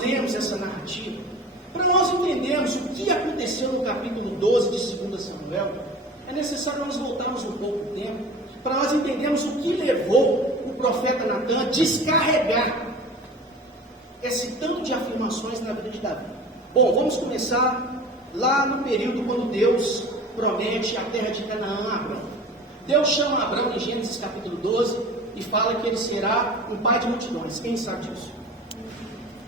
lemos essa narrativa, para nós entendermos o que aconteceu no capítulo 12 de 2 Samuel, é necessário nós voltarmos um pouco o tempo, para nós entendermos o que levou o profeta Natan a descarregar esse tanto de afirmações na vida de Davi. Bom, vamos começar lá no período quando Deus promete a terra de Canaã a Abrão. Deus chama Abrão em Gênesis capítulo 12 e fala que ele será um pai de multidões. Quem sabe disso?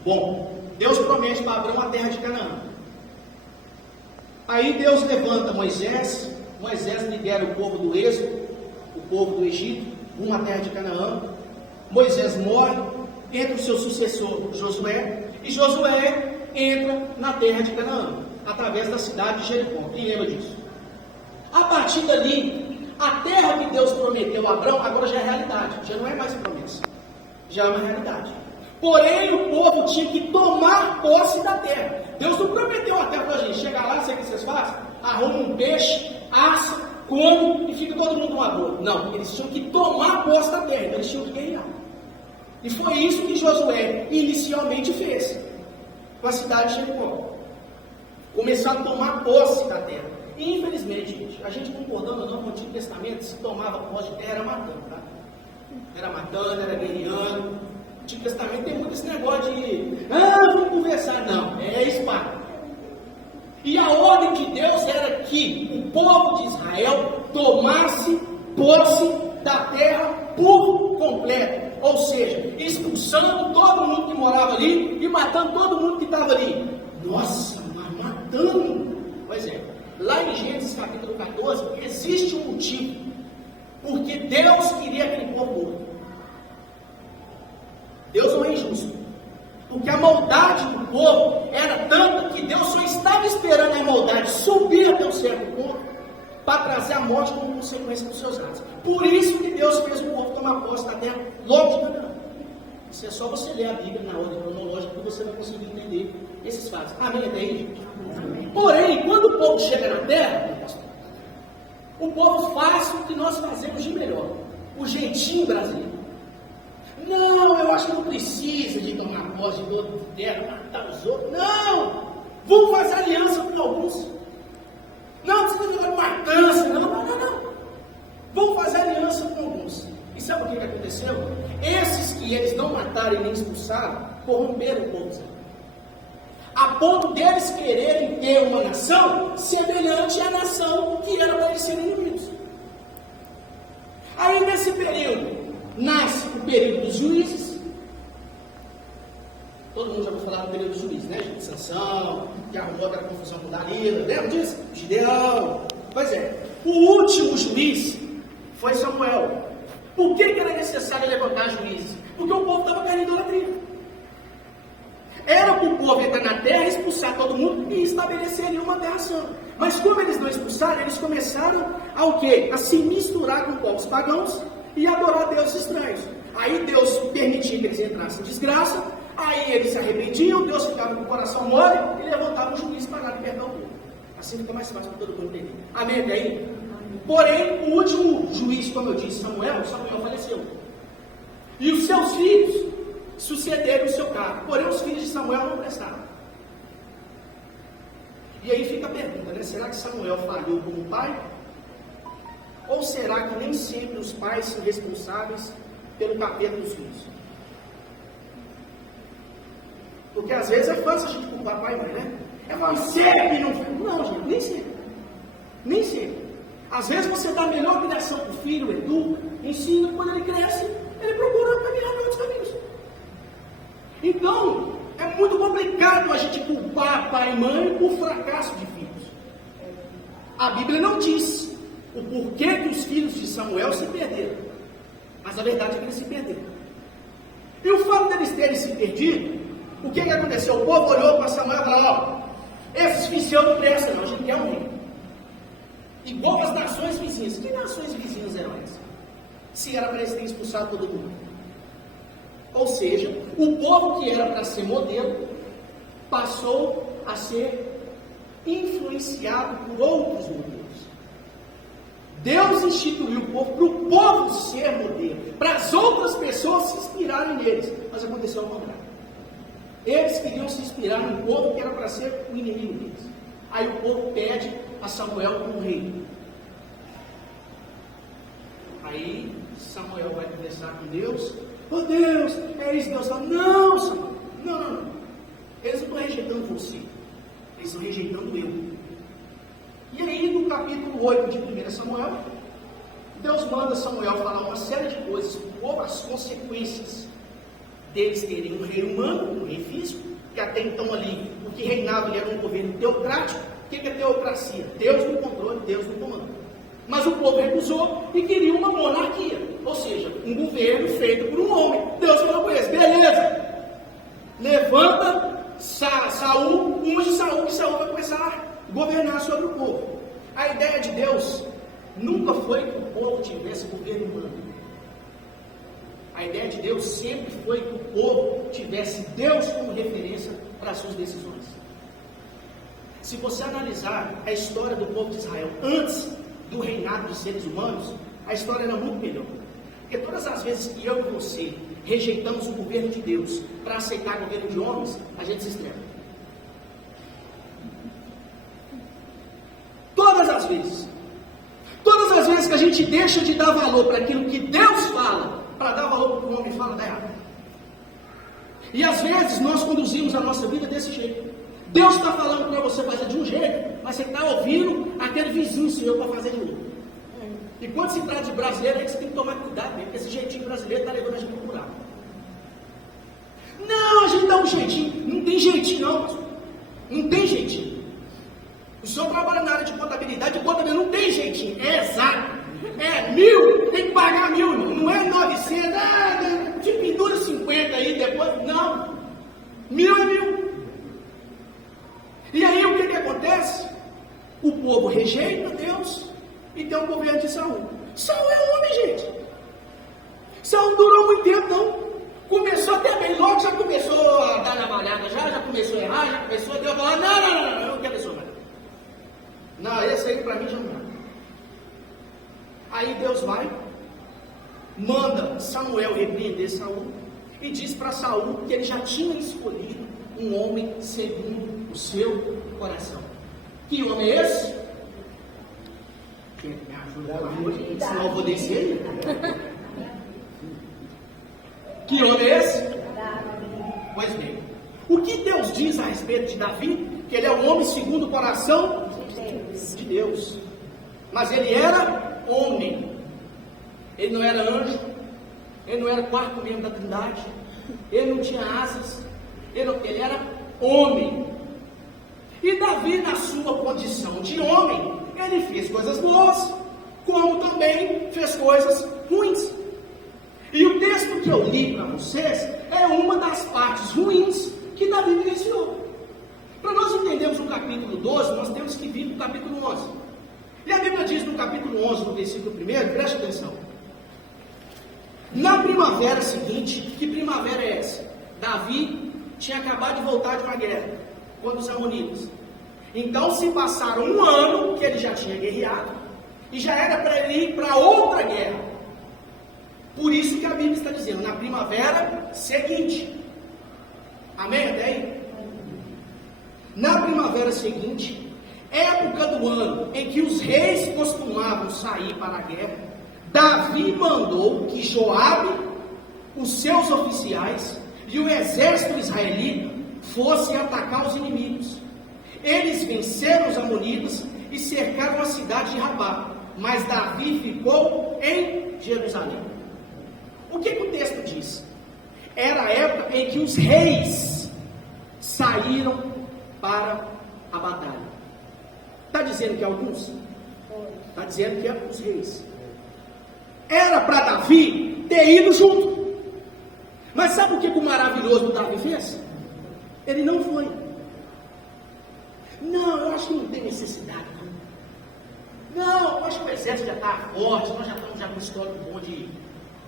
Bom, Deus promete para Abrão a terra de Canaã. Aí Deus levanta Moisés lidera o povo do Êxodo, o povo do Egito, rumo à terra de Canaã. Moisés morre, entra o seu sucessor Josué, e Josué entra na terra de Canaã, através da cidade de Jericó. Quem lembra disso? A partir dali, a terra que Deus prometeu a Abrão agora já é realidade, já não é mais promessa, já é uma realidade. Porém, o povo tinha que tomar posse da terra. Deus não prometeu a terra para a gente. Chega lá, sabe o que vocês fazem? Arruma um peixe, assa, come e fica todo mundo numa boa. Não, eles tinham que tomar posse da terra, então eles tinham que guerrear. E foi isso que Josué inicialmente fez com a cidade de Jericó. Começou a tomar posse da terra. E infelizmente, gente, a gente concordando ou não com o Antigo Testamento, se tomava posse de terra era matando, tá? Era matando, era guerreando. O Antigo Testamento tem muito esse negócio de vamos conversar. Não, é espada. E a ordem de Deus era que o povo de Israel tomasse posse da terra por completo. Ou seja, expulsando todo mundo que morava ali e matando todo mundo que estava ali. Nossa, mas matando? Pois é, lá em Gênesis capítulo 14, existe um motivo. Porque Deus queria aquele povo morto. Deus não é injusto. Porque a maldade do povo era tanta que Deus só estava esperando a maldade subir até o certo ponto para trazer a morte como consequência dos seus atos. Por isso que Deus fez o povo tomar posse da terra logo de Canaã. Isso é só você ler a Bíblia na ordem cronológica que você vai conseguir entender esses fatos. Amém? Até aí, gente? Amém. Porém, quando o povo chega na terra, o povo faz o que nós fazemos de melhor. O jeitinho brasileiro. Não, eu acho que não precisa de tomar posse de outro de terra, matar os outros. Não! Vamos fazer aliança com alguns. Não precisa de matança. Não. Vamos fazer aliança com alguns. E sabe o que aconteceu? Esses que eles não mataram e nem expulsaram, corromperam o povo. A ponto deles quererem ter uma nação semelhante à nação que era para eles serem inimigos. Aí nesse período, nasce o período dos juízes. Todo mundo já ouviu falar do período dos juízes, né? De Sansão, que arrumou aquela confusão com Dalila, lembra disso? Gideão. Pois é, o último juiz foi Samuel. Por que era necessário levantar juízes? Porque o povo estava caindo em idolatria. Era para o povo entrar na terra, expulsar todo mundo e estabelecer ali uma terra santa. Mas como eles não expulsaram, eles começaram a o quê? A se misturar com povos pagãos e adorar deuses estranhos. Aí Deus permitia que eles entrassem em desgraça, aí eles se arrependiam, Deus ficava com o coração mole e levantava um juiz para libertar o povo. Assim fica mais fácil para todo mundo entender. Amém até aí? Porém, o último juiz, como eu disse, Samuel faleceu. E os seus filhos sucederam o seu cargo. Porém, os filhos de Samuel não prestaram. E aí fica a pergunta, né? Será que Samuel falhou como pai? Ou será que nem sempre os pais são responsáveis pelo capeta dos filhos? Porque às vezes é fácil a gente culpar pai e mãe, né? É você que não fez. Não, gente, nem sempre. Nem sempre. Às vezes você dá a melhor criação para o filho, educa, ensina, quando ele cresce, ele procura caminhar em outros caminhos. Então, é muito complicado a gente culpar pai e mãe por fracasso de filhos. A Bíblia não diz o porquê que os filhos de Samuel se perderam. Mas a verdade é que eles se perderam. E o fato deles terem se perdido, o que aconteceu? O povo olhou para Samuel e falou: esses filhos não prestam, não, a gente quer um rei. Igual as nações vizinhas. Que nações vizinhas eram essas? Se era para eles terem expulsado todo mundo. Ou seja, o povo que era para ser modelo, passou a ser influenciado por outros modelos. Deus instituiu o povo para o povo ser modelo, para as outras pessoas se inspirarem neles. Mas aconteceu ao contrário. Eles queriam se inspirar num povo que era para ser o inimigo deles. Aí o povo pede a Samuel como rei. Aí Samuel vai conversar com Deus. Oh Deus, é isso. Deus fala, não, Samuel, não. Eles não estão rejeitando você, eles estão rejeitando eu. E aí no capítulo 8 de 1 Samuel, Deus manda Samuel falar uma série de coisas, como as consequências deles terem um rei humano, um rei físico, que até então ali, o que reinava ali era um governo teocrático. O que é teocracia? Deus no controle, Deus no comando. Mas o povo recusou e queria uma monarquia, ou seja, um governo feito por um homem. Deus falou para eles, beleza, levanta Saul, unge Saul, que Saul vai começar a governar sobre o povo. A ideia de Deus nunca foi que o povo tivesse governo humano. A ideia de Deus sempre foi que o povo tivesse Deus como referência para as suas decisões. Se você analisar a história do povo de Israel antes do reinado de seres humanos, a história era muito melhor. Porque todas as vezes que eu e você rejeitamos o governo de Deus para aceitar o governo de homens, a gente se estrela. Todas as vezes. Todas as vezes que a gente deixa de dar valor para aquilo que Deus fala, para dar valor para o que o homem fala, dá errado. E às vezes nós conduzimos a nossa vida desse jeito. Deus está falando para você fazer de um jeito, mas você está ouvindo aquele vizinho seu para fazer de outro. E quando se trata de brasileiro, é que você tem que tomar cuidado, porque esse jeitinho brasileiro está levando a gente para o buraco. Não, a gente dá um jeitinho. Não tem jeitinho não, pastor. Não tem jeitinho. O senhor trabalha na área de contabilidade não tem jeitinho. É exato. É 1.000, tem que pagar 1.000, não é 900, te pendura 50 aí depois. Não. 1.000 é 1.000. E aí o que acontece? O povo rejeita Deus e tem um governo de Saul. Saul é homem, gente. Saul não durou muito tempo, não. Começou até bem, logo já começou a dar navalhada, já começou a errar, já começou a Deus falar, não quero pessoa mais. Não, esse aí para mim já não é. Aí Deus vai, manda Samuel repreender Saul e diz para Saul que ele já tinha escolhido um homem segundo o seu coração. Que homem é esse? Quem me ajuda lá? Senão eu vou descer ele. Que homem é esse? Pois bem, o que Deus diz a respeito de Davi? Que ele é um homem segundo o coração de Deus. Mas ele era homem. Ele não era anjo. Ele não era quarto membro da Trindade. Ele não tinha asas. Ele era homem. E Davi, na sua condição de homem, ele fez coisas boas, como também fez coisas ruins. E o texto que eu li para vocês é uma das partes ruins que Davi vivenciou. Para nós entendermos o capítulo 12, nós temos que vir para o capítulo 11. E a Bíblia diz no capítulo 11, no versículo 1, preste atenção. Na primavera seguinte, que primavera é essa? Davi tinha acabado de voltar de uma guerra contra os amonitas. Então se passaram um ano que ele já tinha guerreado e já era para ele ir para outra guerra. Por isso que a Bíblia está dizendo, na primavera seguinte. Amém? Até aí? Na primavera seguinte, época do ano em que os reis costumavam sair para a guerra, Davi mandou que Joabe, os seus oficiais e o exército israelita fossem atacar os inimigos. Eles venceram os amonitas e cercaram a cidade de Rabá, mas Davi ficou em Jerusalém. O que o texto diz? Era a época em que os reis saíram para a batalha. Está dizendo que alguns? Está dizendo que é os reis. Era para Davi ter ido junto. Mas sabe o que o maravilhoso Davi fez? Ele não foi. Não, eu acho que não tem necessidade. Não, eu acho que o exército já está forte, nós já estamos com um histórico bom de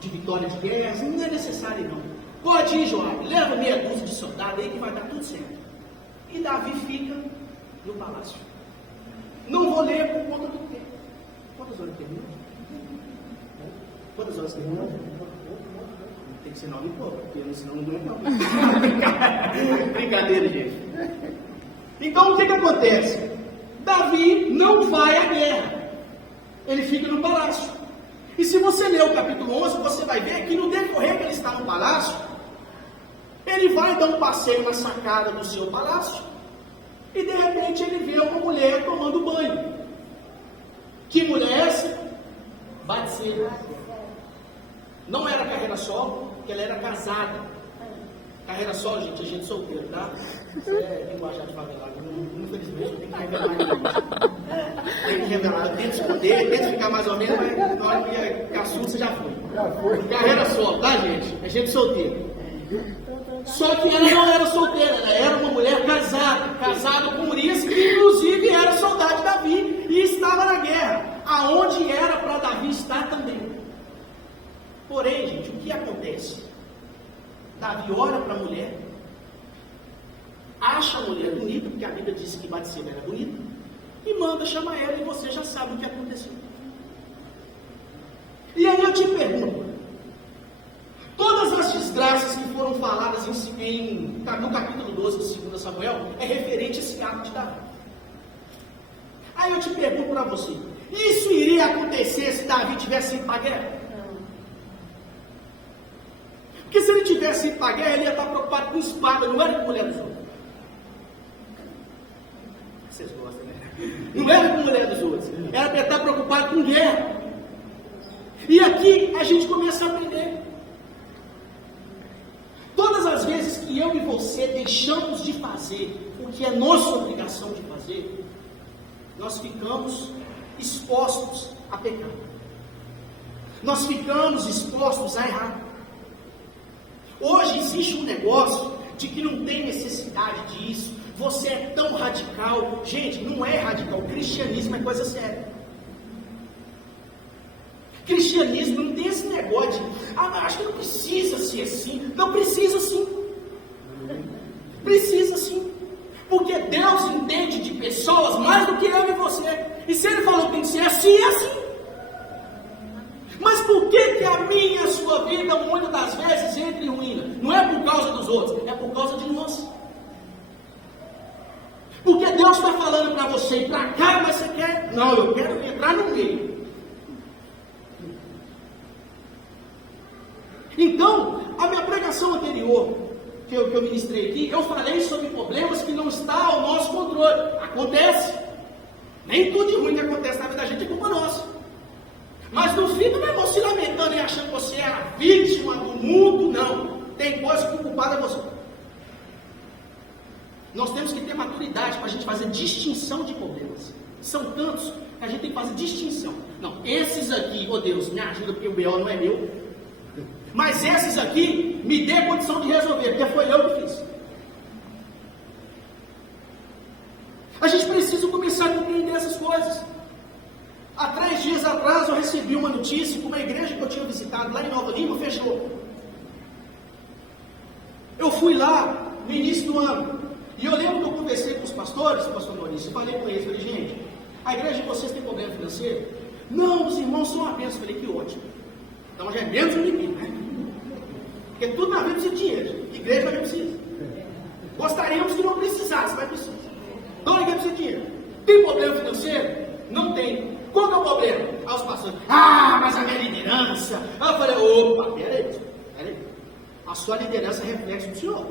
vitória de guerra, não é necessário não. Pode ir, Joabe, leva meia dúzia de soldados aí que vai dar tudo certo. E Davi fica no palácio. Não vou ler por conta do tempo. Quantas horas termina? Quantas horas termina? Tem que ser 9 e pouco, porque senão não aguenta não. brincadeira, gente. Então o que acontece? Davi não vai à guerra. Ele fica no palácio. E se você ler o capítulo 11, você vai ver que no decorrer que ele está no palácio, ele vai dar um passeio na sacada do seu palácio, e de repente ele vê uma mulher tomando banho. Que mulher é essa? Batseba. Não era carreira solo, porque ela era casada. Carreira solo, gente, é gente solteira, tá? Isso é linguajar de favelado. Infelizmente, eu tenho que revelar isso. Tem que revelar, eu tento esconder, tento ficar mais ou menos, mas na hora que assunto você já foi. Carreira solo, tá, gente? É gente solteira. Só que ela não era solteira, ela era uma mulher casada com Urias, que inclusive era soldado de Davi e estava na guerra, aonde era para Davi estar também. Porém, gente, o que acontece? Davi olha para a mulher, acha a mulher bonita, porque a Bíblia disse que Batseba era bonita, e manda chamar ela, e você já sabe o que aconteceu. E aí eu te pergunto, todas as desgraças que foram faladas no capítulo 12 de 2 Samuel é referente a esse ato de Davi. Aí eu te pergunto para você, isso iria acontecer se Davi tivesse ido para a guerra? Porque se ele tivesse ido para a guerra, ele ia estar preocupado com espada, não era com mulher dos outros. Vocês gostam, né? Não era com mulher dos outros, era para estar preocupado com guerra. E aqui a gente começa a aprender. Todas as vezes que eu e você deixamos de fazer o que é nossa obrigação de fazer, nós ficamos expostos a pecar. Nós ficamos expostos a errar. Hoje existe um negócio de que não tem necessidade disso. Você é tão radical. Gente, não é radical. O cristianismo é coisa séria. Cristianismo não tem esse negócio de, acho que não precisa ser assim. Não precisa sim. Precisa sim. Porque Deus entende de pessoas mais do que eu e você. E se Ele falou que tem que ser assim, é assim. Mas por que a minha e a sua vida, muitas das vezes, entra em ruína? Não é por causa dos outros, é por causa de nós. Porque Deus está falando para você ir para cá, mas você quer? Não, eu quero entrar no meio. Então, a minha pregação anterior, que eu ministrei aqui, eu falei sobre problemas que não estão ao nosso controle. Acontece. Nem tudo de ruim que acontece na vida da gente é culpa nossa. Mas não fica mesmo se lamentando e achando que você é a vítima do mundo, não. Tem coisa que o culpado é você. Nós temos que ter maturidade para a gente fazer distinção de problemas. São tantos que a gente tem que fazer distinção. Não, esses aqui, oh Deus, me ajuda porque o B.O. não é meu. Mas esses aqui, me dê condição de resolver, porque foi eu que fiz. A gente precisa começar a compreender essas coisas. Há 3 dias atrás eu recebi uma notícia que uma igreja que eu tinha visitado lá em Nova Lima fechou. Eu fui lá no início do ano. E eu lembro que eu conversei com os pastores, pastor Maurício, e falei com eles, falei, gente, a igreja de vocês tem problema financeiro? Não, os irmãos são uma bênção. Falei, que ótimo. Então já é menos um limite, né? Porque tudo na vida precisa de dinheiro. Igreja não precisa. Gostaríamos que não precisasse, mas precisa. Então a igreja precisa de dinheiro. Tem problema financeiro? Não tem. Qual que é o problema? Aí os pastores, mas a minha liderança. Aí eu falei, opa, peraí. A sua liderança é reflexo do Senhor.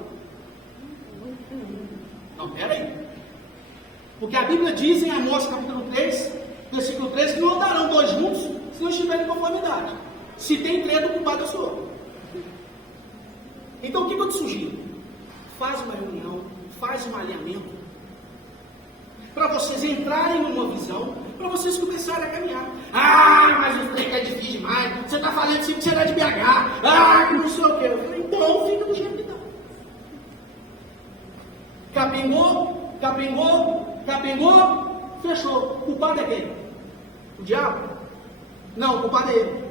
Não, peraí. Porque a Bíblia diz em Amós capítulo 3, versículo 3, que não andarão 2 juntos se não estiverem em conformidade. Se tem treino, o culpado é o Senhor. Então o que eu te sugiro? Faz uma reunião, faz um alinhamento, para vocês entrarem numa visão, para vocês começarem a caminhar. Mas o treino é difícil demais, você está falando que você era de BH, que não sei o que. Eu falei, então fica do jeito que está. Capengou, fechou. O culpado é quem? O diabo? Não, o culpado é ele.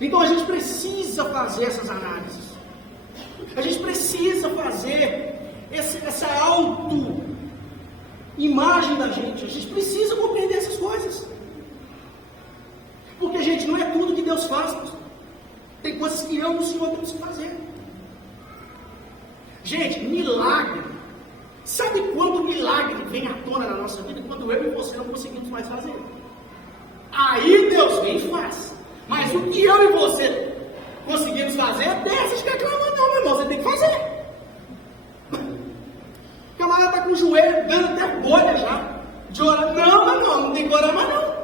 Então a gente precisa fazer essas análises. A gente precisa fazer essa auto-imagem da gente. A gente precisa compreender essas coisas. Porque, gente, não é tudo que Deus faz. Tem coisas que eu e o Senhor temos que fazer. Gente, milagre. Sabe quando o milagre vem à tona na nossa vida? Quando eu e você não conseguimos mais fazer. Aí Deus vem e faz. Mas o que eu e você conseguimos fazer, deixa de reclamar não, meu irmão. Você tem que fazer. O camarada está com o joelho dando até bolha já. De orar. Não tem que orar mais não.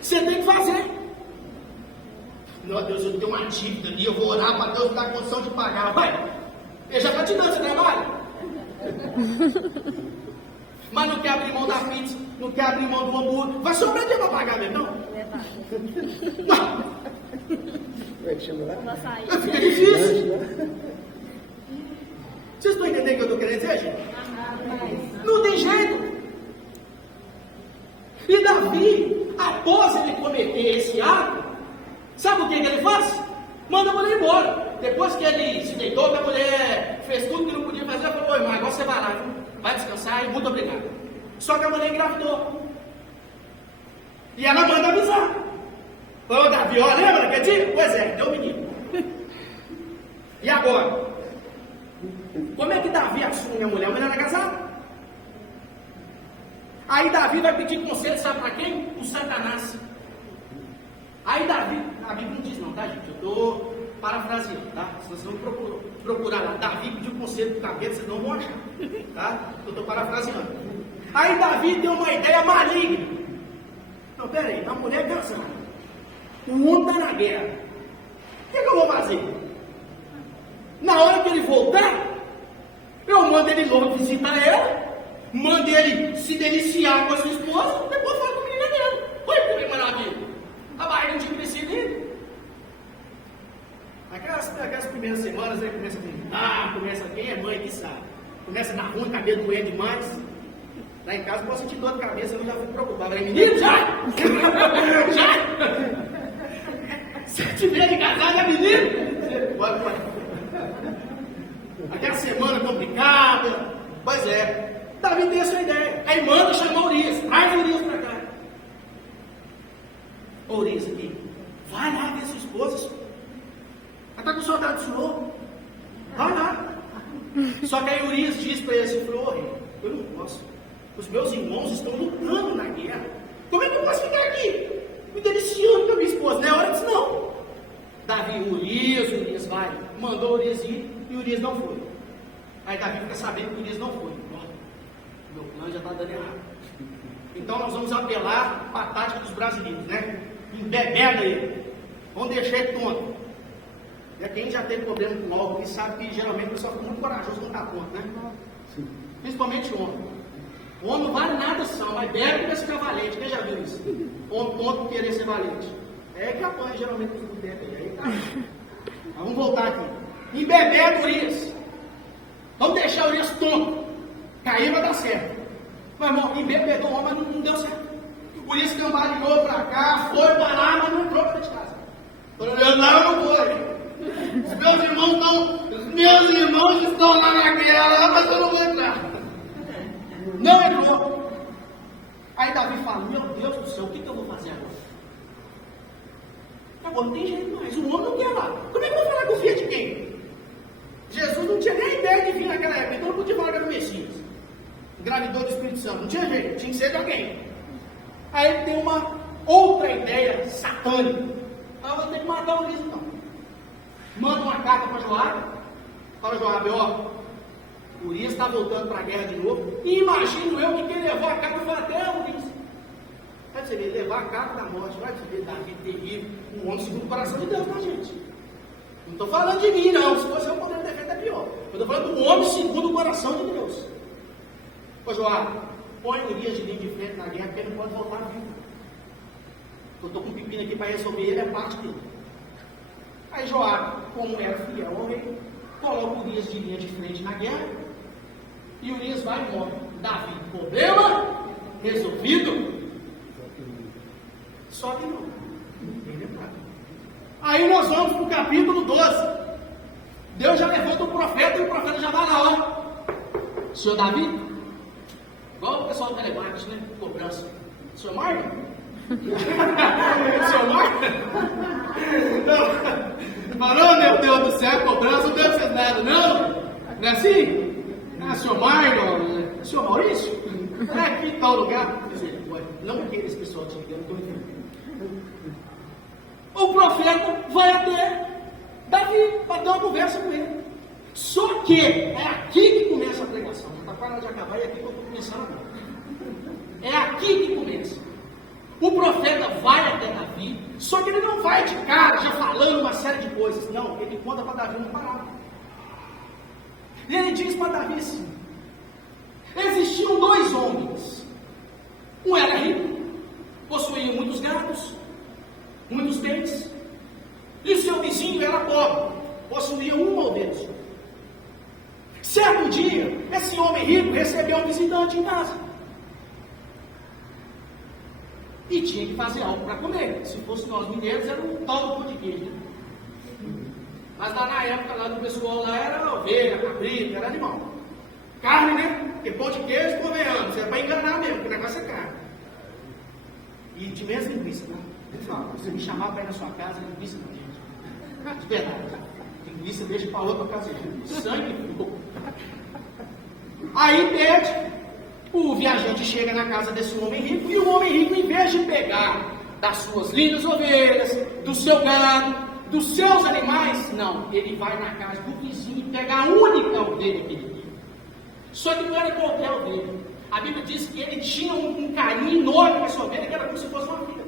Você tem que fazer. Não, Deus, eu tenho uma dívida ali, eu vou orar para Deus dar condição de pagar. Vai, ele já está te dando esse trabalho. Mas não quer abrir mão da pizza, não quer abrir mão do hambúrguer. Vai sobrar dinheiro para pagar mesmo, não? Não. Fica difícil. Vocês estão entendendo o que eu estou querendo dizer, gente? Não tem jeito. E Davi, após ele cometer esse ato, sabe o que ele faz? Manda a mulher embora. Depois que ele se deitou, que a mulher fez tudo que não podia fazer, ela falou: "Ô irmão, agora você vai lá, viu? Vai descansar e muito obrigado." Só que a mulher engravidou. E ela manda avisar. Falou: "Davi, ó, lembra daquele dia?" Pois é, deu menino. E agora? Como é que Davi assume a mulher? A mulher era casada. Aí Davi vai pedir conselho, sabe para quem? O Satanás. Aí Davi, a Bíblia não diz não, tá, gente? Eu estou parafraseando, tá? Se vocês vão procurar lá, Davi pediu conselho do capeta, vocês não vão achar, tá? Eu estou parafraseando. Aí Davi deu uma ideia maligna. Não, peraí, a mulher é casada. O homem está na guerra. O que eu vou fazer? Na hora que ele voltar, eu mando ele logo visitar ela, mando ele se deliciar com a sua esposa, depois fala com a menina dele. Olha que maravilha. A barriga não tinha crescido ainda. Aquelas primeiras semanas, aí começa quem é mãe que sabe. Começa na rua, cabelo doendo demais. Lá em casa, eu posso sentir dor de cabeça, eu já fico preocupado. Aí, menino, já! Já! Se tiver de casar, é menino? Pode. Aquela semana complicada. Pois é. Davi tem essa ideia. Aí manda chamar Urias. Traz Urias pra cá. Ô Urias aqui. Vai lá ver sua esposa. Ela está com saudade do senhor. Vai lá. Só que aí Urias diz para ele assim: "Falou, rei, eu não posso. Os meus irmãos estão lutando na guerra. Como é que eu posso ficar aqui me deliciando com a minha esposa?" Não é hora disso, não. Davi, Urias vai. Mandou Urias ir e Urias não foi. Aí Davi fica sabendo que Urias não foi. Meu plano já está dando errado. Então nós vamos apelar para a tática dos brasileiros, né? Embebeda ele. Vamos deixar ele tonto. É quem já teve problema com álcool e sabe que geralmente o pessoal fica muito corajoso quando está tonto, né? Sim. Principalmente homem. Homem não vale nada são, mas bebe para ficar valente. Quem já viu isso? Homem tonto por querer ser valente. É que apanha geralmente nos botecos aí. Tá? Mas vamos voltar aqui. Embebeda Urias. Vamos deixar Urias tonto. Cair vai dar certo. Mas irmão, embebedou o homem, mas não deu certo. Urias cambaleou para cá, foi para lá, mas não entrou para de casa. Falou: "Eu não vou. Os meus irmãos estão lá na guerra, mas eu não vou entrar." Não entrou. Aí Davi fala: "Meu Deus do céu, o que eu vou fazer agora? Agora não tem jeito mais, o homem não quer lá. Como é que eu vou falar com o filho de quem?" Jesus não tinha nem ideia de vir naquela época, então não podia falar que era o Messias. Engravidou do Espírito Santo, não tinha jeito, tinha que ser de alguém. Aí ele tem uma outra ideia satânica. Aí eu vou ter que matar o Urias então. Manda uma carta para Joabe. Fala: "Joabe, ó, Urias está voltando para a guerra de novo. E imagino eu que quem levou a carta foi até o Urias." Vai você ver, levar a carta da morte. Vai você ver, Davi terrível, um homem segundo o coração de Deus, não, gente. Não estou falando de mim, não. Se fosse eu, poderia ter feito é pior. Eu estou falando do homem segundo o coração de Deus. Ô Joabe, põe Urias de linha de frente na guerra, porque ele não pode voltar vivo. Eu estou com um pepino aqui para resolver, ele é parte dele. Aí Joabe, como era fiel ao rei, coloca Urias de linha de frente na guerra, e Urias vai e morre. Davi, problema resolvido. Só que não. Aí nós vamos para o capítulo 12. Deus já levanta o profeta e o profeta já vai lá, ó. Senhor Davi, igual o pessoal do telemarketing, né? Cobrança. Senhor Marco? Senhor Marco? Não. Falou, meu Deus do céu, cobrança, não deu pra vocês nada, não. Não é assim? Senhor Marlon, senhor Maurício, aqui em tal lugar. Quer dizer, não aqueles pessoal te ligando, estou entendendo. O profeta vai até Davi para ter uma conversa com ele. Só que é aqui que começa a pregação. Não está parando de acabar, é aqui que eu estou começando agora. É aqui que começa. O profeta vai até Davi, só que ele não vai de cara já falando uma série de coisas. Não, ele conta para Davi uma palavra. E ele diz para Davi assim: existiam dois homens. Um era rico, possuía muitos gados, muitos bens, e o seu vizinho era pobre, possuía uma ovelha só. Certo dia, esse homem rico recebeu um visitante em casa e tinha que fazer algo para comer. Se fosse nós mineiros, era um tal do pão de queijo. Mas lá na época, lá do pessoal, lá era ovelha, cabrito, era animal. Carne, né? Porque pão de queijo, convenhamos, é para enganar mesmo, porque o negócio é carne. E de menos linguiça, né? Você me chamar para ir na sua casa, linguiça não, gente. De verdade. Linguiça deixa para outra ocasião. Sangue e fogo. Aí pede, o viajante chega na casa desse homem rico, e o homem rico, em vez de pegar das suas lindas ovelhas, do seu gado, dos seus animais, não, ele vai na casa do vizinho e pega a única ovelha que ele tem. Só que não era qualquer ovelha. A Bíblia diz que ele tinha um carinho enorme com essa ovelha, que era como se fosse uma filha.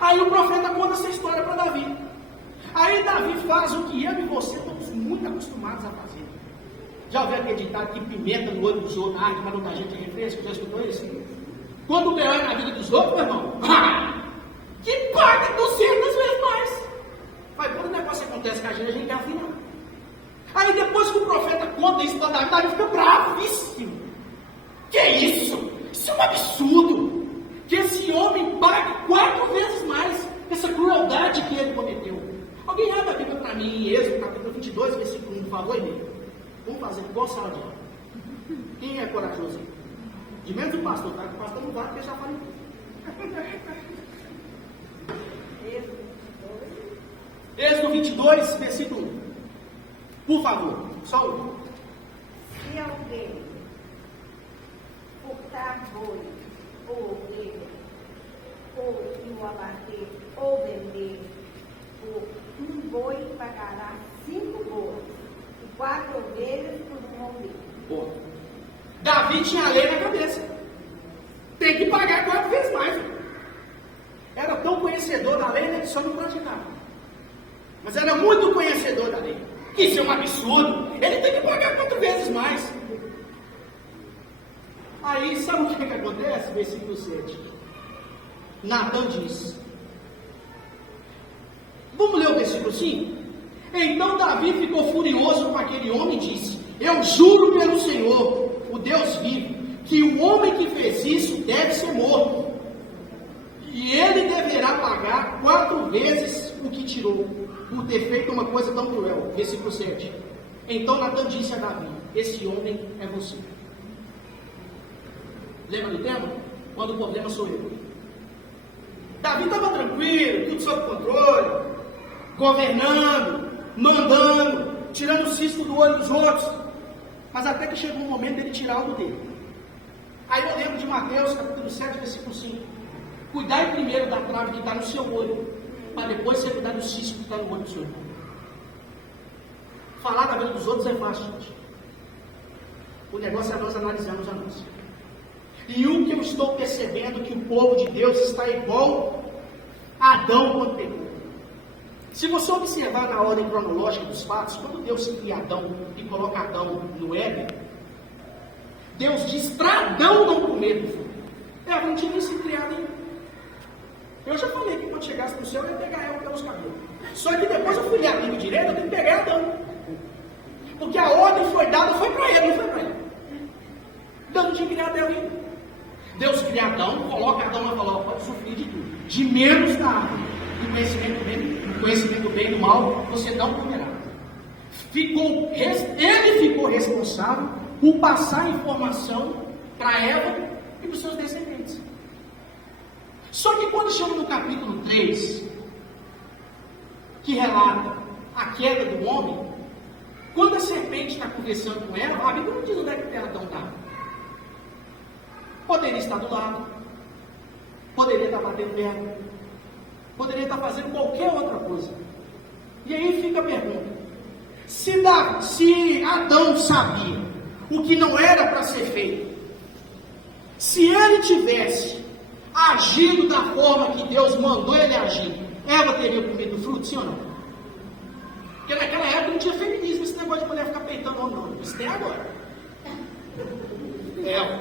Aí o profeta conta essa história para Davi. Aí Davi faz o que eu e você estamos muito acostumados a fazer. Já ouviu acreditar que pimenta no olho dos outros arde, mas não dá gente refresco? Já escutou isso? Quando o pior é na vida dos outros, meu irmão, que paga 200 vezes mais. Mas quando o negócio acontece com a gente quer afinar. Aí depois que o profeta conta isso para Davi, Davi fica bravíssimo. Que isso? Isso é um absurdo. Que esse homem pague 4 vezes mais essa crueldade que ele cometeu. Alguém abre a Bíblia para mim em Êxodo, capítulo 22, versículo 1, por favor, e-mail. Vamos fazer igual sala de aula. Quem é corajoso aí? De menos o pastor, tá? O pastor não vai porque já falei. Êxodo 22, versículo 1. Por favor, só um. Se alguém furtar boi ou ovelha, ou o abater, ou vender, por um boi pagará 5 bois, e 4 ovelhas por uma ovelha. Bom, Davi tinha a lei na cabeça. Tem que pagar 4 vezes mais. Era tão conhecedor da lei, né, que só não praticava. Mas era muito conhecedor da lei. Isso é um absurdo. Ele tem que pagar 4 vezes mais. Aí, sabe o que acontece? Versículo 7. Natã diz. Vamos ler o versículo 5? Então Davi ficou furioso com aquele homem e disse: eu juro pelo Senhor, o Deus vivo, que o homem que fez isso deve ser morto. E ele deverá pagar 4 vezes o que tirou, por ter feito uma coisa tão cruel. Versículo 7. Então Natã disse a Davi: esse homem é você. Lembra do tema? Quando o problema sou eu. Davi estava tranquilo, tudo sob controle, governando, mandando, tirando o cisco do olho dos outros. Mas até que chegou um momento dele tirar algo dele. Aí eu lembro de Mateus, capítulo 7, versículo 5. Cuidai primeiro da trave que está no seu olho, para depois você cuidar do cisco que está no olho do seu irmão. Falar da vida dos outros é fácil, gente. O negócio é nós analisarmos a nossa. E o que eu estou percebendo é que o povo de Deus está igual a Adão quando pecou. Se você observar na ordem cronológica dos fatos, quando Deus cria Adão e coloca Adão no Éden, Deus diz para Adão não comer do fruto. Ela não tinha nem sido criada ainda. Eu já falei que quando chegasse no céu eu ia pegar ela pelos cabelos. Só que depois eu fui ler a Bíblia direito, eu tenho que pegar Adão. Porque a ordem foi dada, foi para ele, não foi para ele. Deus não tinha criado ela ainda. Deus cria Adão, coloca Adão e fala: pode sofrer de tudo. De menos da árvore. Do conhecimento do bem e do mal, você não comerá. Ele ficou responsável por passar a informação para Eva e para os seus descendentes. Só que quando chega no capítulo 3, que relata a queda do homem, quando a serpente está conversando com ela, a Bíblia não diz onde é que Adão está. Poderia estar do lado, poderia estar batendo perto, poderia estar fazendo qualquer outra coisa. E aí fica a pergunta: se Adão sabia o que não era para ser feito, se ele tivesse agido da forma que Deus mandou ele agir, Eva teria comido do fruto, sim ou não? Porque naquela época não tinha feminismo, esse negócio de mulher ficar peitando ou não. Isso tem agora.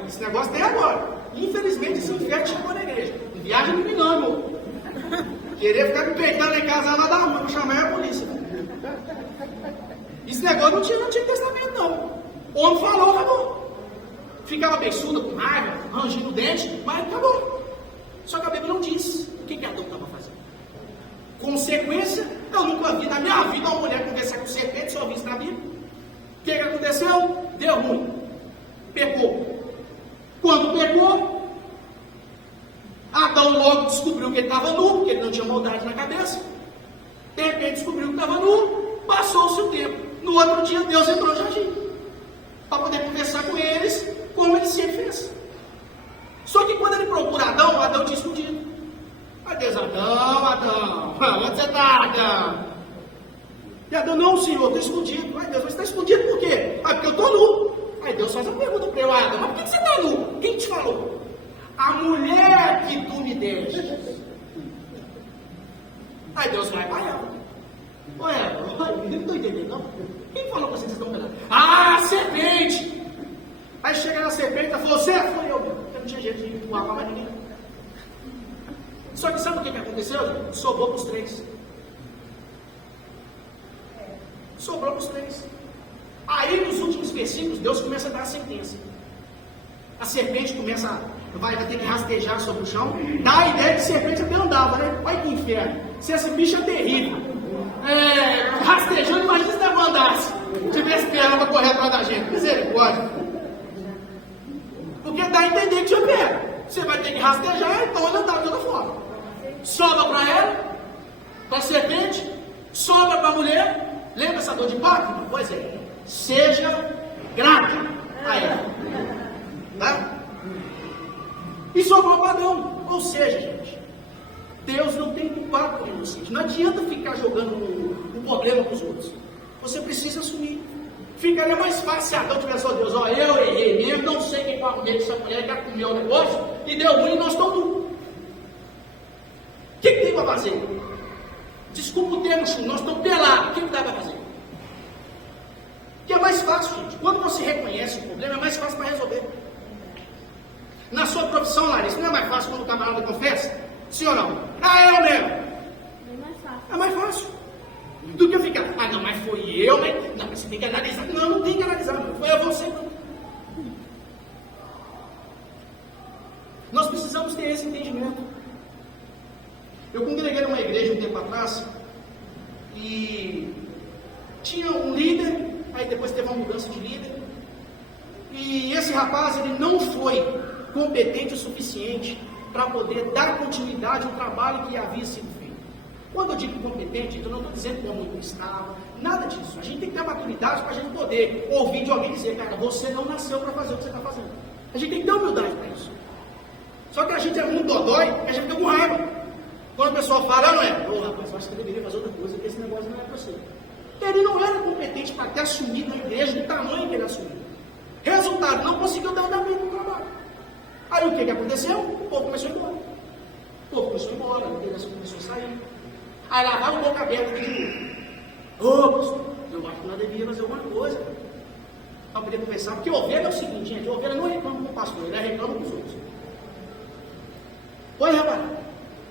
Esse negócio tem agora. Infelizmente esse inferno chegou na igreja. Não viaja no milano. Querer ficar me peitando em casa lá da rua, para chamar a polícia. Esse negócio não tinha no Antigo Testamento, não. O homem falou, acabou. Ficava beiçuda, com raiva, rangindo o dente, mas acabou. Só que a Bíblia não diz o que Adão estava fazendo. Consequência, eu nunca vi na minha vida uma mulher conversar com serpente, só vi isso na Bíblia. O que aconteceu? Deu ruim. Pecou. Quando pecou, Adão logo descobriu que ele estava nu, porque ele não tinha maldade na cabeça. De repente descobriu que estava nu, passou-se o tempo. No outro dia, Deus entrou no jardim, para poder conversar com eles, como ele sempre fez. Só que quando ele procura Adão tinha escondido. Ai Deus, Adão, onde você está, Adão? E Adão, não, senhor, estou escondido. Ai Deus, mas está escondido por quê? Ah, porque eu estou nu. Aí Deus faz a pergunta para ele: Adão, mas por que você está nu? Quem te falou? A mulher que tu me deste. Aí Deus vai para ela. Ué, eu não estou entendendo, não. Quem falou para vocês que estão vendo? Ah, serpente! Aí chega na serpente e falou: você foi eu, porque não tinha jeito de empurrar para mais ninguém. Só que sabe o que aconteceu? Sobrou para os três. Sobrou para os três. Aí nos últimos versículos, Deus começa a dar a sentença. A serpente vai ter que rastejar sobre o chão. Dá a ideia de serpente até andava, né? Olha que inferno. Se esse bicho é terrível. Rastejando, imagina se não andasse. Tivesse perna para correr atrás da gente. Misericórdia. Porque dá a entender que tinha perna. Você vai ter que rastejar, então ele andava de outra forma. Sobra para ela, para a serpente, sobra para a mulher. Lembra essa dor de parto? Pois é. Seja grata a ela. Tá? E sobrou para Adão. Ou seja, gente, Deus não tem culpado por inocente. Não adianta ficar jogando o problema para os outros. Você precisa assumir. Ficaria mais fácil se Adão tivesse: ó Deus, ó, eu errei mesmo, não sei quem vai comer essa mulher, quer comer o negócio, e deu ruim e nós estamos nu. O que tem para fazer? Desculpa o termo, nós estamos pelados. O que dá para fazer? Que é mais fácil, gente. Quando você reconhece o problema, é mais fácil para resolver. Na sua profissão, Larissa, não é mais fácil quando o camarada confessa? Sim ou não? Ah, eu mesmo. É mais fácil. Do que ficar: ah, não, mas foi eu, mas... Não, mas você tem que analisar. Não, não tem que analisar, não. Foi eu, você, não. Nós precisamos ter esse entendimento. Eu congreguei numa igreja um tempo atrás e tinha um líder, aí depois teve uma mudança de líder, e esse rapaz, ele não foi competente o suficiente para poder dar continuidade ao trabalho que havia sido feito. Quando eu digo competente, eu não estou dizendo como não estava, nada disso. A gente tem que ter maturidade para a gente poder ouvir de alguém dizer: cara, você não nasceu para fazer o que você está fazendo. A gente tem que ter humildade para isso. Só que a gente é muito dodói, que a gente fica com raiva. Quando o pessoal fala: não é, rapaz, eu acho que eu deveria fazer outra coisa, porque esse negócio não é para você. Ele não era competente para ter assumido na igreja do tamanho que ele assumiu. Resultado, não conseguiu dar andamento no trabalho. Aí o que aconteceu? O povo começou a ir embora. O povo começou a ir embora, a liderança começou a sair. Aí lá vai o boca aberta de novo: ô pastor, eu acho que nós devíamos fazer alguma coisa para poder conversar. Porque ovelha é o seguinte, gente: ovelha não reclama com o pastor, ele reclama com os outros. Oi, rapaz,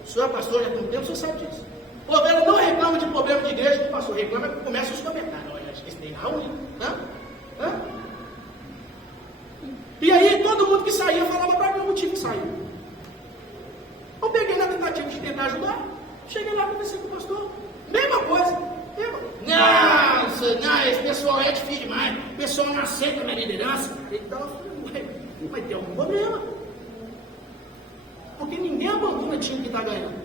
o senhor é pastor já tem um tempo, o senhor sabe disso. Ovelha não reclama de problema de igreja com o pastor, reclama que começa os comentários: olha, acho que esse daí é ruim. E aí todo mundo que saía falava para mim o motivo que saiu. Eu peguei na tentativa de tentar ajudar, cheguei lá e conversei com o pastor. Mesma coisa. Não, esse pessoal é difícil demais, o pessoal não aceita a minha liderança. Então, vai ter algum problema. Porque ninguém abandona o time que está ganhando.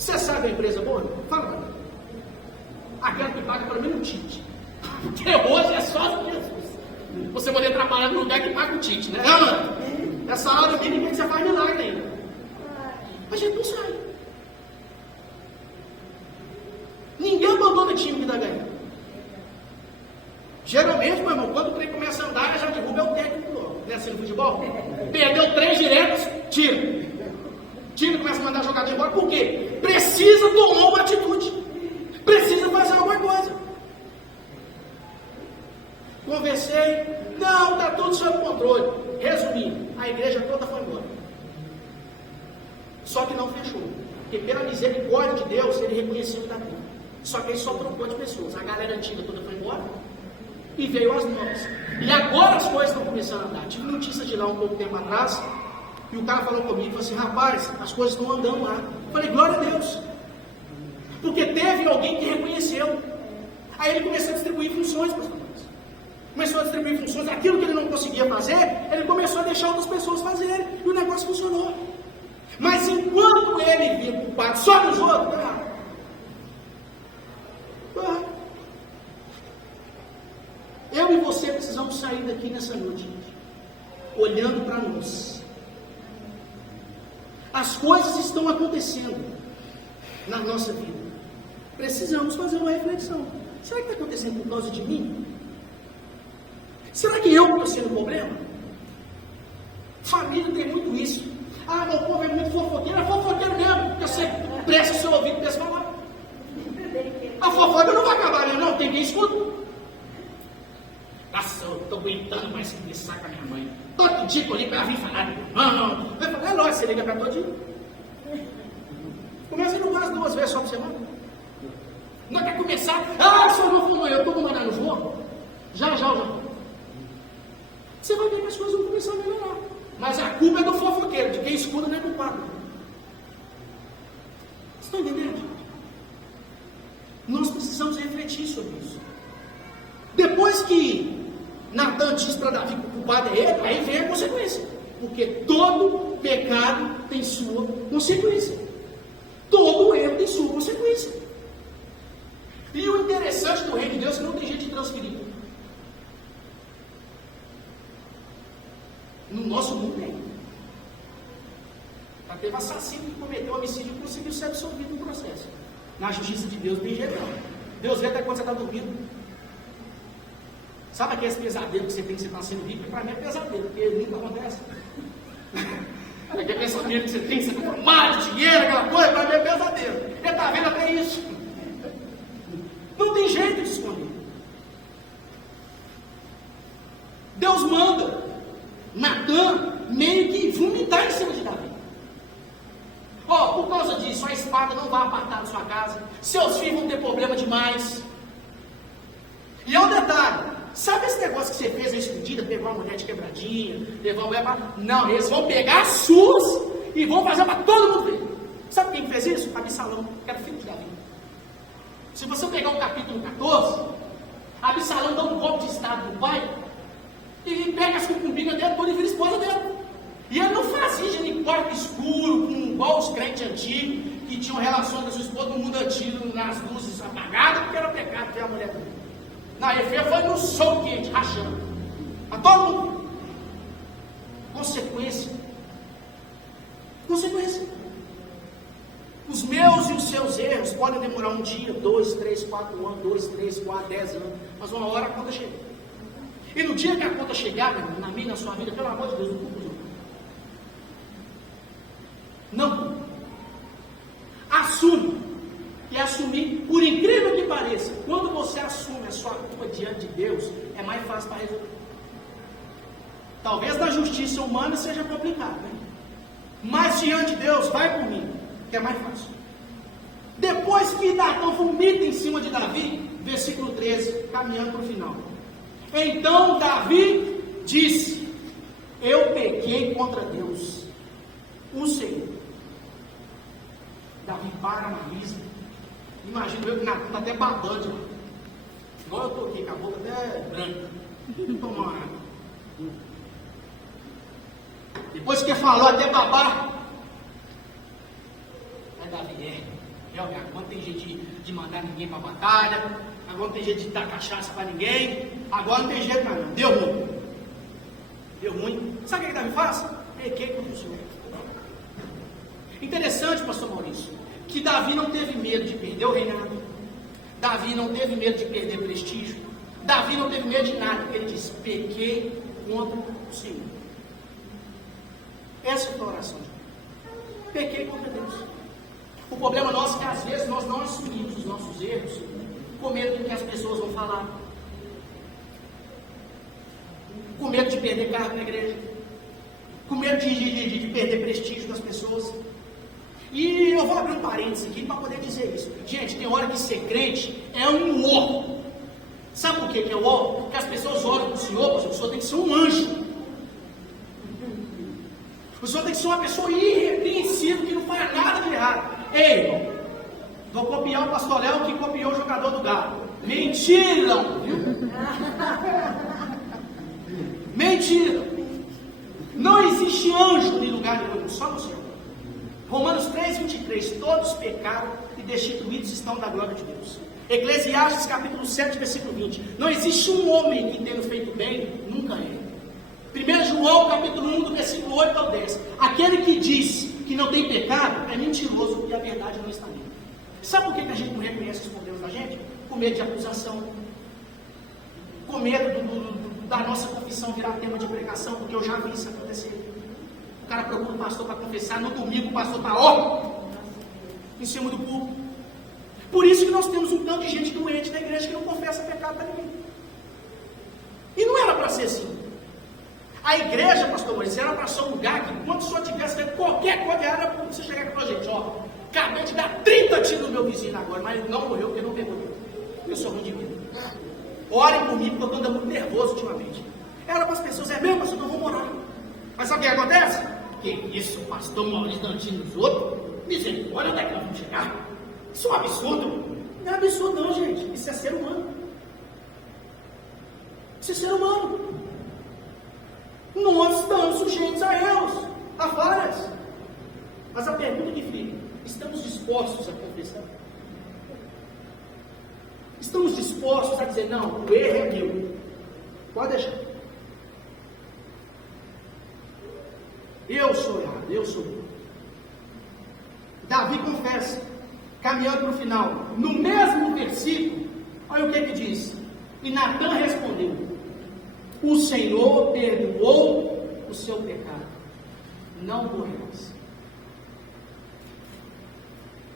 Você sabe a empresa boa? Fala pra mim. Aquela que paga pelo menos um tite. Porque hoje é só Jesus. Você poder trabalhar num lugar que paga o tite, né? Nessa hora aqui ninguém você faz milagre ainda. A gente não sai. Ninguém abandona time que dá ganho. Geralmente, meu irmão, quando o trem começa a andar, já derruba o técnico logo. Não é assim no futebol? Perdeu 3 diretos, tira. Tira e começa a mandar jogador embora. Por quê? Precisa tomar uma atitude. Precisa fazer alguma coisa. Conversei. Não, está tudo sob controle. Resumindo, a igreja toda foi embora. Só que não fechou. Porque pela misericórdia de Deus, ele reconheceu o da vida. Só que ele só trocou de pessoas. A galera antiga toda foi embora. E veio as novas. E agora as coisas estão começando a andar. Tive notícia de lá um pouco tempo atrás. E o cara falou comigo, falou assim, rapaz, as coisas estão andando lá. Eu falei, glória a Deus. Porque teve alguém que reconheceu. Aí ele começou a distribuir funções para as pessoas. Começou a distribuir funções. Aquilo que ele não conseguia fazer, ele começou a deixar outras pessoas fazerem. E o negócio funcionou. Mas enquanto ele via culpado só nos outros, eu e você precisamos sair daqui nessa noite, olhando para nós. As coisas estão acontecendo na nossa vida. Precisamos fazer uma reflexão. Será que está acontecendo por causa de mim? Será que eu estou sendo o problema? Família tem muito isso. Ah, meu povo é muito fofoqueiro. É fofoqueiro mesmo. Porque você presta o seu ouvido para esse falar. A fofoca não vai acabar, não. Tem quem escuta. Nossa, eu estou aguentando mais que saca a minha mãe. Todo dia que eu ligo para ela vir falar. Não. É lógico, você liga para todo dia. Começa a não umas 2 vezes só por semana. Não quer começar. Ah, só não fumou. Eu estou mandando no jogo. Já. Você vai ver que as coisas vão começar a melhorar. Mas a culpa é do fofoqueiro. De quem escuta não é culpado. Vocês estão entendendo? Nós precisamos refletir sobre isso. Depois que Natan diz para Davi que o culpado é ele, aí vem a consequência. Porque todo pecado tem sua consequência. Todo erro tem sua consequência. E o interessante do reino de Deus é que não tem jeito de transferir. No nosso mundo tem. Já teve assassino que cometeu homicídio e conseguiu ser absolvido no processo. Na justiça de Deus tem jeito. Deus vê até quando você está dormindo. Sabe aqueles pesadelos que você tem que você está sendo rico? Para mim é pesadelo, porque nunca acontece. Aquele pensamento que você tem que você está com mais dinheiro, aquela coisa, para mim é pesadelo. Ele está vendo até isso. Não tem jeito de esconder. Deus manda Natan meio que vomitar em cima de Davi. Por causa disso, a espada não vai apartar da sua casa. Seus filhos vão ter problema demais. E é um detalhe. Sabe esse negócio que você fez a escondida? Pegar uma mulher de quebradinha, levar uma mulher para... Não, eles vão pegar as suas e vão fazer para todo mundo ver. Sabe quem fez isso? Absalão, que era filho de Davi. Se você pegar o capítulo 14, Absalão dá um golpe de estado do pai e pega as concubinas dele toda e vira esposa dele. E ele não fazia em quarto escuro, com igual os crentes antigos, que tinham relações com a sua esposa no mundo antigo, nas luzes apagadas, porque era pecado ter a mulher dele. Na Efé foi no sol quente, rachando. A todo mundo. Consequência. Os meus e os seus erros podem demorar 1 dia, 2, 3, 4 anos, 2, 3, 4, 10 anos. Mas uma hora a conta chega. E no dia que a conta chegar, na minha, na sua vida, pelo amor de Deus, não culpa os outros. Não. Assume. E assumir, por incrível que pareça, quando você assume a sua culpa diante de Deus, é mais fácil para resolver. Talvez na justiça humana seja complicado, né? Mas diante de Deus, vai por mim, que é mais fácil. Depois que Natan vomita em cima de Davi, versículo 13, caminhando para o final. Então Davi disse: eu pequei contra Deus, o Senhor. Davi para, analisa. Imagina eu que Natan está até babando. Igual eu estou aqui, com a boca até branca. Toma uma água. Depois que falou até babar. Aí Davi, Agora tem jeito de mandar ninguém para batalha, agora não tem jeito de dar cachaça para ninguém, agora não tem jeito mais não. Deu ruim. Deu ruim. Sabe o que Davi faz? Pequei contra o Senhor. Interessante, pastor Maurício, que Davi não teve medo de perder o reinado. Davi não teve medo de perder prestígio. Davi não teve medo de nada. Ele disse, pequei contra o Senhor. Essa foi a oração de Davi. Pequei contra Deus. O problema nosso é que às vezes nós não assumimos os nossos erros com medo do que as pessoas vão falar. Com medo de perder cargo na igreja. Com medo de perder prestígio das pessoas. E eu vou abrir um parênteses aqui para poder dizer isso. Gente, tem hora que ser crente é um ó. Sabe por que é o ó? Porque as pessoas olham para o Senhor, o Senhor tem que ser um anjo. O Senhor tem que ser uma pessoa irrepreensível, que não faz nada de errado. Ei, irmão, vou copiar o pastor Léo que copiou o jogador do Galo. Mentira! Mentira! Não existe anjo em lugar nenhum, só no Senhor. Romanos 3:23, todos pecaram e destituídos estão da glória de Deus. Eclesiastes capítulo 7, versículo 20, não existe um homem que tenha feito bem, nunca é. 1 João capítulo 1, do versículo 8 ao 10, aquele que diz que não tem pecado é mentiroso e a verdade não está nele. Sabe por que a gente não reconhece os problemas da gente? Com medo de acusação, com medo da nossa confissão virar tema de pregação, porque eu já vi isso acontecer. O cara procura o pastor para confessar, no domingo o pastor está em cima do púlpito. Por isso que nós temos um tanto de gente doente na igreja que não confessa pecado para ninguém. E não era para ser assim. A igreja, pastor Maurício, era para ser um lugar que quando o senhor tivesse feito qualquer coisa, era para você chegar aqui e falar, gente, acabei de dar 30 tiros no meu vizinho agora, mas ele não morreu porque não pegou Deus. Eu sou ruim de vida. Orem por mim porque eu estou andando muito nervoso ultimamente. Era para as pessoas, é mesmo, pastor, então vamos orar. Mas sabe o que acontece? Que isso, pastor Maurício dando tiro nos outros? Misericórdia, onde é que nós vamos chegar? Isso é um absurdo. Não é absurdo não, gente. Isso é ser humano. Isso é ser humano. Nós estamos sujeitos a erros, a falhas. Mas a pergunta que fica, estamos dispostos a confessar? Estamos dispostos a dizer, não, o erro é meu. Pode deixar. Eu sou errado, eu sou errado. Davi confessa, caminhando para o final, no mesmo versículo, olha o que ele diz. E Natan respondeu, o Senhor perdoou o seu pecado, não morrerás.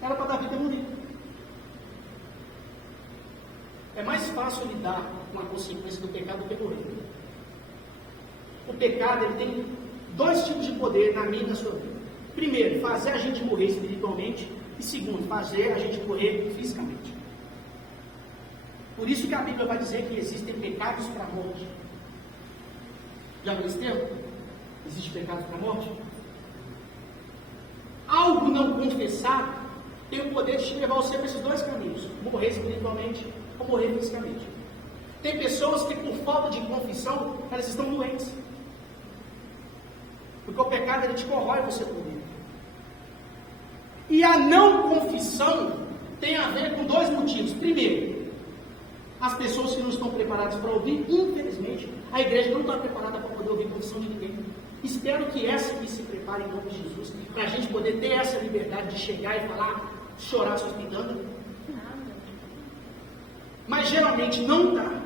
Era para Davi ter morrido. É mais fácil lidar com a consequência do pecado do que morrer. O pecado ele tem 2 tipos de poder na minha e na sua vida. Primeiro, fazer a gente morrer espiritualmente. E segundo, fazer a gente morrer fisicamente. Por isso que a Bíblia vai dizer que existem pecados para a morte. Já viu esse termo? Existe pecados para a morte? Algo não confessado tem o poder de te levar você para esses 2 caminhos. Morrer espiritualmente ou morrer fisicamente. Tem pessoas que por falta de confissão, elas estão doentes. Porque o pecado ele te corrói você por dentro. E a não confissão tem a ver com 2 motivos. Primeiro, as pessoas que não estão preparadas para ouvir, infelizmente, a igreja não está preparada para poder ouvir confissão de ninguém. Espero que essa aqui se prepare em nome de Jesus, para a gente poder ter essa liberdade de chegar e falar, chorar suspirando. Mas geralmente não dá.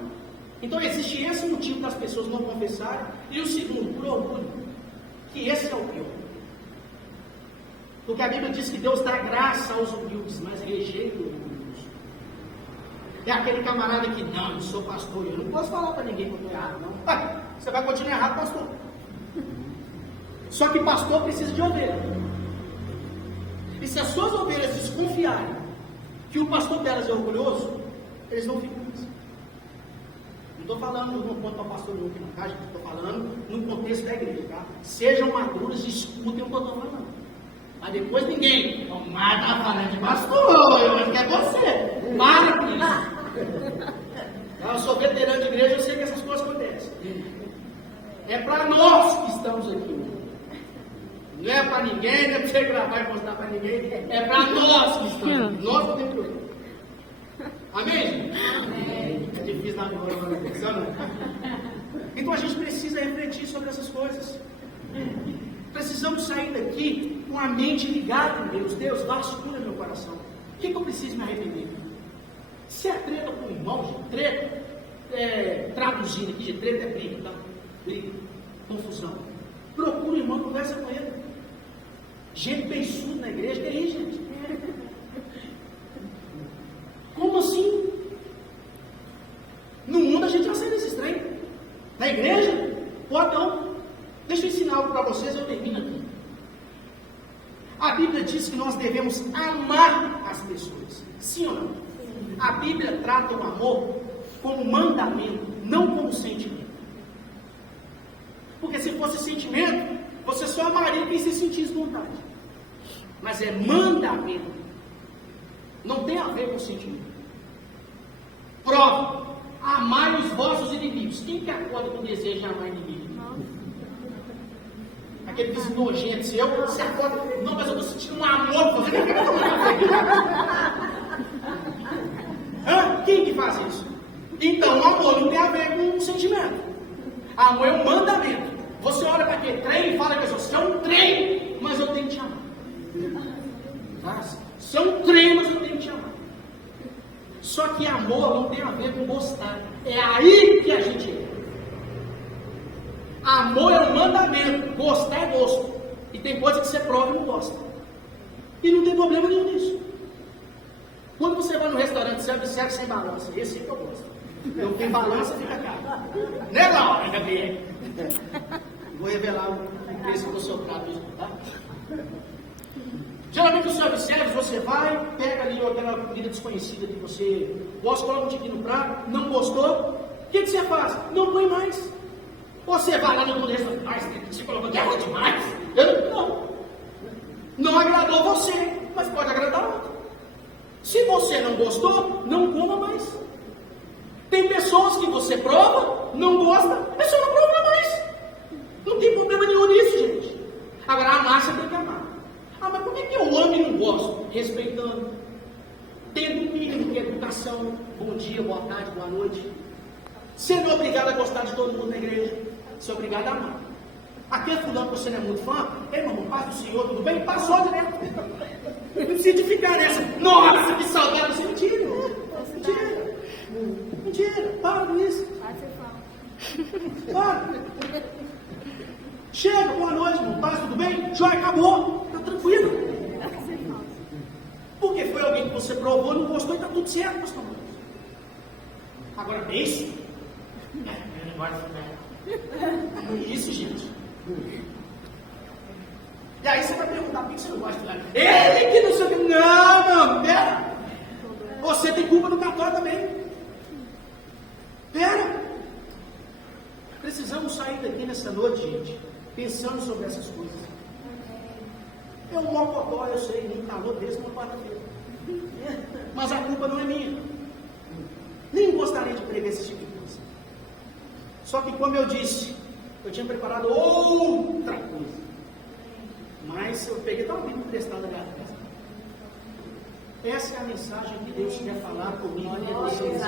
Então existe esse motivo das pessoas não confessarem. E o segundo, por orgulho. Que esse é o pior. Porque a Bíblia diz que Deus dá graça aos humildes, mas rejeita os orgulhosos. É aquele camarada que, não, eu sou pastor, eu não posso falar para ninguém que eu estou errado, não. Você vai continuar errado, pastor. Só que pastor precisa de ovelha. E se as suas ovelhas desconfiarem que o pastor delas é orgulhoso, eles não ficam assim. Não estou falando no ponto ao pastor não aqui na casa, estou falando no contexto da igreja, tá? Sejam maduros e escutem o que eu estou falando. Mas depois ninguém, o Mar está falando de pastor, eu acho que é você. Para com isso. Eu sou veterano de igreja, eu sei que essas coisas acontecem. É para nós que estamos aqui. Não é para ninguém, não é para você gravar e postar para ninguém. É para nós que estamos aqui. Amém? Amém. É difícil na reflexão, né? Então a gente precisa refletir sobre essas coisas. Precisamos sair daqui com a mente ligada em Deus. Deus, vasculha meu coração. O que eu preciso me arrepender? Se é treta com o irmão, gente, treta, traduzindo aqui, de treta é briga, tá? Briga, confusão. Procura o irmão, conversa com ele. Gente beiçudo na igreja, que aí, gente? Como assim? No mundo a gente aceita esse trem. Na igreja? Pode não. Deixa eu ensinar algo para vocês, eu termino aqui. A Bíblia diz que nós devemos amar as pessoas. Sim ou não? A Bíblia trata o amor como mandamento, não como sentimento. Porque se fosse sentimento, você só amaria quem se sentisse vontade. Mas é mandamento. Não tem a ver com sentimento. Prova. Amai os vossos inimigos. Quem que acorda com o desejo de amar inimigo? Aquele vizinho nojento seu, você acorda. Não, mas eu estou sentindo um amor por você. Quem que faz isso? Então, o amor não tem a ver com sentimento. Amor é um mandamento. Você olha para aquele trem e fala que você é um trem, mas eu tenho que te amar. Você é um trem, mas eu tenho que te amar. Só que amor não tem a ver com gostar. É aí que a gente é. Amor é um mandamento. Gostar é gosto. E tem coisa que você prova e não gosta. E não tem problema nenhum nisso. Quando você vai no restaurante, você observa sem balança. Esse é que eu gosto. Então, quem balança fica caro. Né, Laura, Gabriel? Vou revelar o preço do seu prato, tá? Geralmente você observa, você vai, pega ali aquela comida desconhecida que você gosta, coloca um tiquinho no prato, não gostou, o que você faz? Não põe mais. Você vai lá no restaurante, você colocou que é ruim demais. Não agradou você, mas pode agradar outro. Se você não gostou, não coma mais. Tem pessoas que você prova, não gosta, é só não prova mais. Não tem problema nenhum nisso, gente. Agora, amar você tem que amar. Mas por que eu amo e não gosto? Respeitando. Tendo o mínimo que é educação. Bom dia, boa tarde, boa noite. Sendo obrigado a gostar de todo mundo na igreja. Ser obrigado a amar. Aquele fulano que você não é muito fã, ei, meu irmão, paz do Senhor, tudo bem? Passou direto. Não precisa de ficar nessa. Nossa, que saudade. Isso é mentira. Mentira. Mentira. Para com isso. Para. Chega, boa noite, irmão. Paz, tudo bem? Já acabou. Está tranquilo. Porque foi alguém que você provou, não gostou e está tudo certo, pastor. Agora, beijo. Isso, gente. E aí você vai perguntar por que você não gosta de lá? Ele que não sei o que. Não, pera. Você tem culpa no cartório também. Pera. Precisamos sair daqui nessa noite, gente, pensando sobre essas coisas. É um mocotó, eu sei, um calor desse uma quarta-feira. Mas a culpa não é minha. Nem gostaria de pregar esse tipo de coisa. Só que, como eu disse, eu tinha preparado outra coisa. Mas eu peguei tão bem emprestado da casa. Essa é a mensagem que Deus quer falar comigo e com vocês.